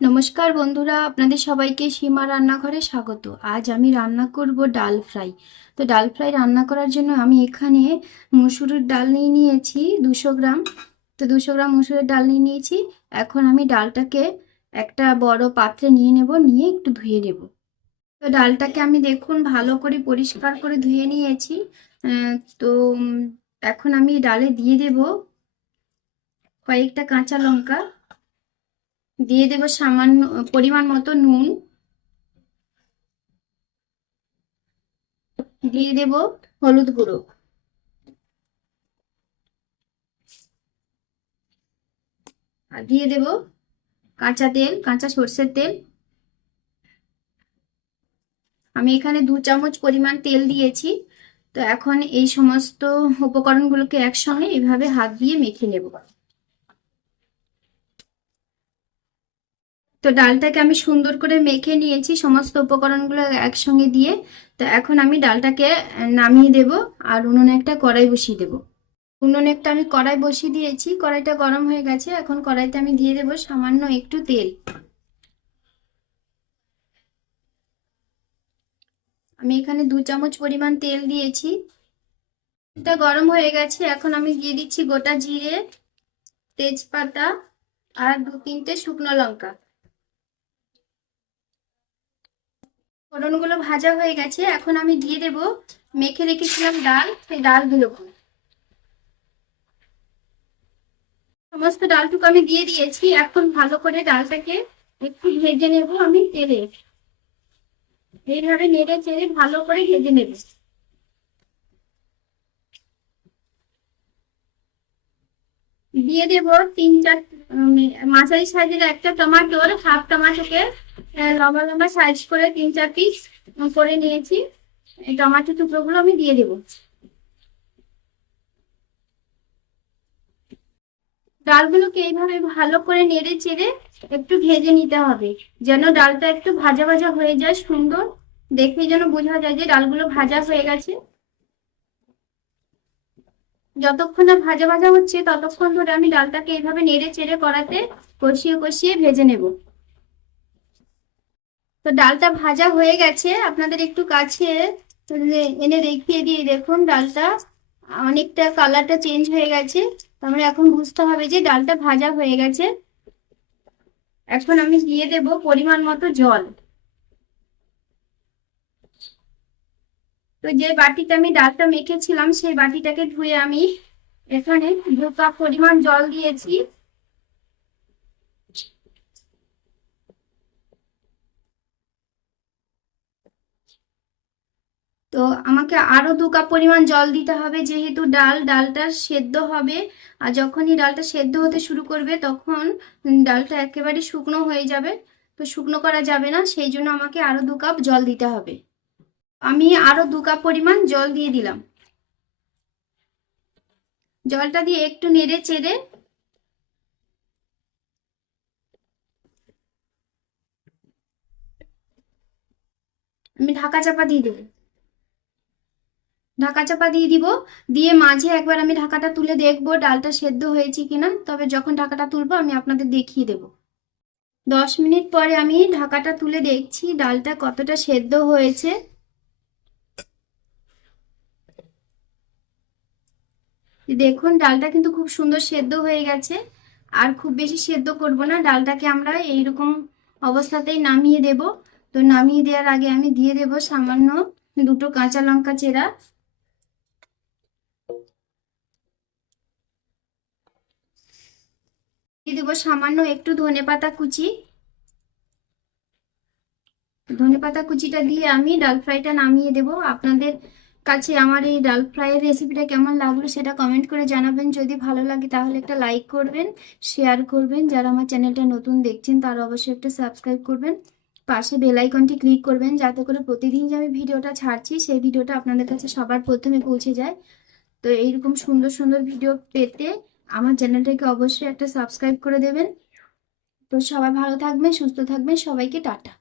নমস্কার বন্ধুরা, আপনাদের সবাইকে সীমা রান্নাঘরে স্বাগত। আজ আমি রান্না করব ডাল ফ্রাই। তো ডাল ফ্রাই রান্না করার জন্য আমি এখানে মুসুরের ডাল নিয়ে নিয়েছি দুশো গ্রাম। তো দুশো গ্রাম মুসুরের ডাল নিয়ে নিয়েছি। এখন আমি ডালটাকে একটা বড় পাত্রে নিয়ে নেব, নিয়ে একটু ধুয়ে নেব। তো ডালটাকে আমি দেখুন ভালো করে পরিষ্কার করে ধুয়ে নিয়েছি। তো এখন আমি ডালে দিয়ে দেব কয়েকটা কাঁচা লঙ্কা। দিয়ে দেব সামান্য পরিমাণ মতো নুন। দিয়ে দেব হলুদ গুঁড়ো। আর দিয়ে দেব কাঁচা তেল, কাঁচা সর্ষের তেল। আমি এখানে দু চামচ পরিমাণ তেল দিয়েছি। তো এখন এই সমস্ত উপকরণগুলোকে একসঙ্গে এইভাবে হাত দিয়ে মেখে নেব। তো ডালটাকে আমি সুন্দর করে মেখে নিয়েছি, সমস্ত উপকরণগুলো একসঙ্গে দিয়ে। তো এখন আমি ডালটাকে নামিয়ে দেব আর উনুনে একটা কড়াই বসিয়ে দেব। উনুনে একটা আমি কড়াই বসিয়ে দিয়েছি, কড়াইটা গরম হয়ে গেছে। এখন কড়াইতে আমি দিয়ে দেব সামান্য একটু তেল। আমি এখানে দু চামচ পরিমাণ তেল দিয়েছি। এটা গরম হয়ে গেছে। এখন আমি দিয়ে দিচ্ছি গোটা জিরে, তেজপাতা আর দু তিনটে শুকনো লঙ্কা। ফোড়নগুলো ভাজা হয়ে গেছে, এখন আমি দিয়ে দেব মেখে রেখেছিলাম ডাল, সেই ডালগুলো। সমস্ত ডালটুকু আমি দিয়ে দিয়েছি, এখন ভালো করে ডালটাকে একটু ভেজে নেব আমি তেলে। এইভাবে নেড়ে চেড়ে ভালো করে ভেজে নেব। দিয়ে দেব তিন চার মাঝারি সাইজের একটা টমাটোর হাফ টমাটোকে লম্বা লম্বা সাইজ করে তিন চার পিস করে নিয়েছি। টমাটো টুকরোগুলো আমি দিয়ে দেব। ডালগুলোকে এইভাবে ভালো করে নেড়ে চেড়ে একটু ভেজে নিতে হবে, যেন ডালটা একটু ভাজা ভাজা হয়ে যায় সুন্দর। দেখে যেন বোঝা যায় যে ডালগুলো ভাজা হয়ে গেছে। যতক্ষণ না ভাজা ভাজা হচ্ছে, ততক্ষণ ধরে আমি ডালটাকে এইভাবে নেড়ে চেড়ে করাতে কষিয়ে কষিয়ে ভেজে নেব। তো ডালটা ভাজা হয়ে গেছে। আপনাদের একটু কাছে এনে দেখিয়ে দিয়ে দেখুন ডালটা। অনেকটা কালারটা চেঞ্জ হয়ে গেছে। তারপরে এখন বুঝতে হবে যে ডালটা ভাজা হয়ে গেছে। এখন আমি দিয়ে দেব পরিমাণ মতো জল। তো যে বাটিতে আমি ডালটা মেখেছিলাম, সেই বাটিটাকে ধুয়ে আমি এখানে দু কাপ পরিমাণ জল দিয়েছি। তো আমাকে আরও দু কাপ পরিমাণ জল দিতে হবে, যেহেতু ডাল, ডালটা সেদ্ধ হবে। আর যখনই ডালটা সেদ্ধ হতে শুরু করবে, তখন ডালটা একেবারে শুকনো হয়ে যাবে। তো শুকনো করা যাবে না, সেই জন্য আমাকে আরও দু কাপ জল দিতে হবে। আমি আরও দু কাপ পরিমাণ জল দিয়ে দিলাম। জলটা দিয়ে একটু নেড়ে চেড়ে আমি ঢাকা চাপা দিয়ে দেবো। ঢাকা চাপা দিয়ে দিব। দিয়ে মাঝে একবার আমি ঢাকাটা তুলে দেখব ডালটা সেদ্ধ হয়েছে কিনা। তবে যখন ঢাকাটা তুলবো আমি আপনাদের দেখিয়ে দেব। দশ মিনিট পরে আমি ঢাকাটা তুলে দেখছি ডালটা কতটা সেদ্ধ হয়েছে। দেখুন, ডালটা কিন্তু খুব সুন্দর সেদ্ধ হয়ে গেছে। আর খুব বেশি সেদ্ধ করব না। ডালটাকে আমরা এইরকম অবস্থাতেই নামিয়ে দেব। তো নামিয়ে দেওয়ার আগে আমি দিয়ে দেব সামান্য দুটো কাঁচা লঙ্কা চেরা। দিয়ে দেবো সামান্য একটু ধনেপাতা কুচি। ধনেপাতা কুচিটা দিয়ে আমি ডাল ফ্রাইটা নামিয়ে দেব। আপনাদের কাছে আমার এই ডাল ফ্রাইয়ের রেসিপিটা কেমন লাগল সেটা কমেন্ট করে জানাবেন। যদি ভালো লাগে তাহলে একটা লাইক করবেন শেয়ার করবেন। যারা আমার চ্যানেলটা নতুন দেখছেন তারা অবশ্যই একটা সাবস্ক্রাইব করবেন। পাশে বেল আইকনটি ক্লিক করবেন যাতে করে প্রতিদিন যে আমি ভিডিওটা ছাড়ছি সেই ভিডিওটা আপনাদের কাছে সবার প্রথমে পৌঁছে যায়। তো এইরকম সুন্দর সুন্দর ভিডিও পেতে আমার চ্যানেলটাকে অবশ্যই একটা সাবস্ক্রাইব করে দেবেন। তো সবাই ভালো থাকবেন, সুস্থ থাকবেন। সবাইকে টাটা।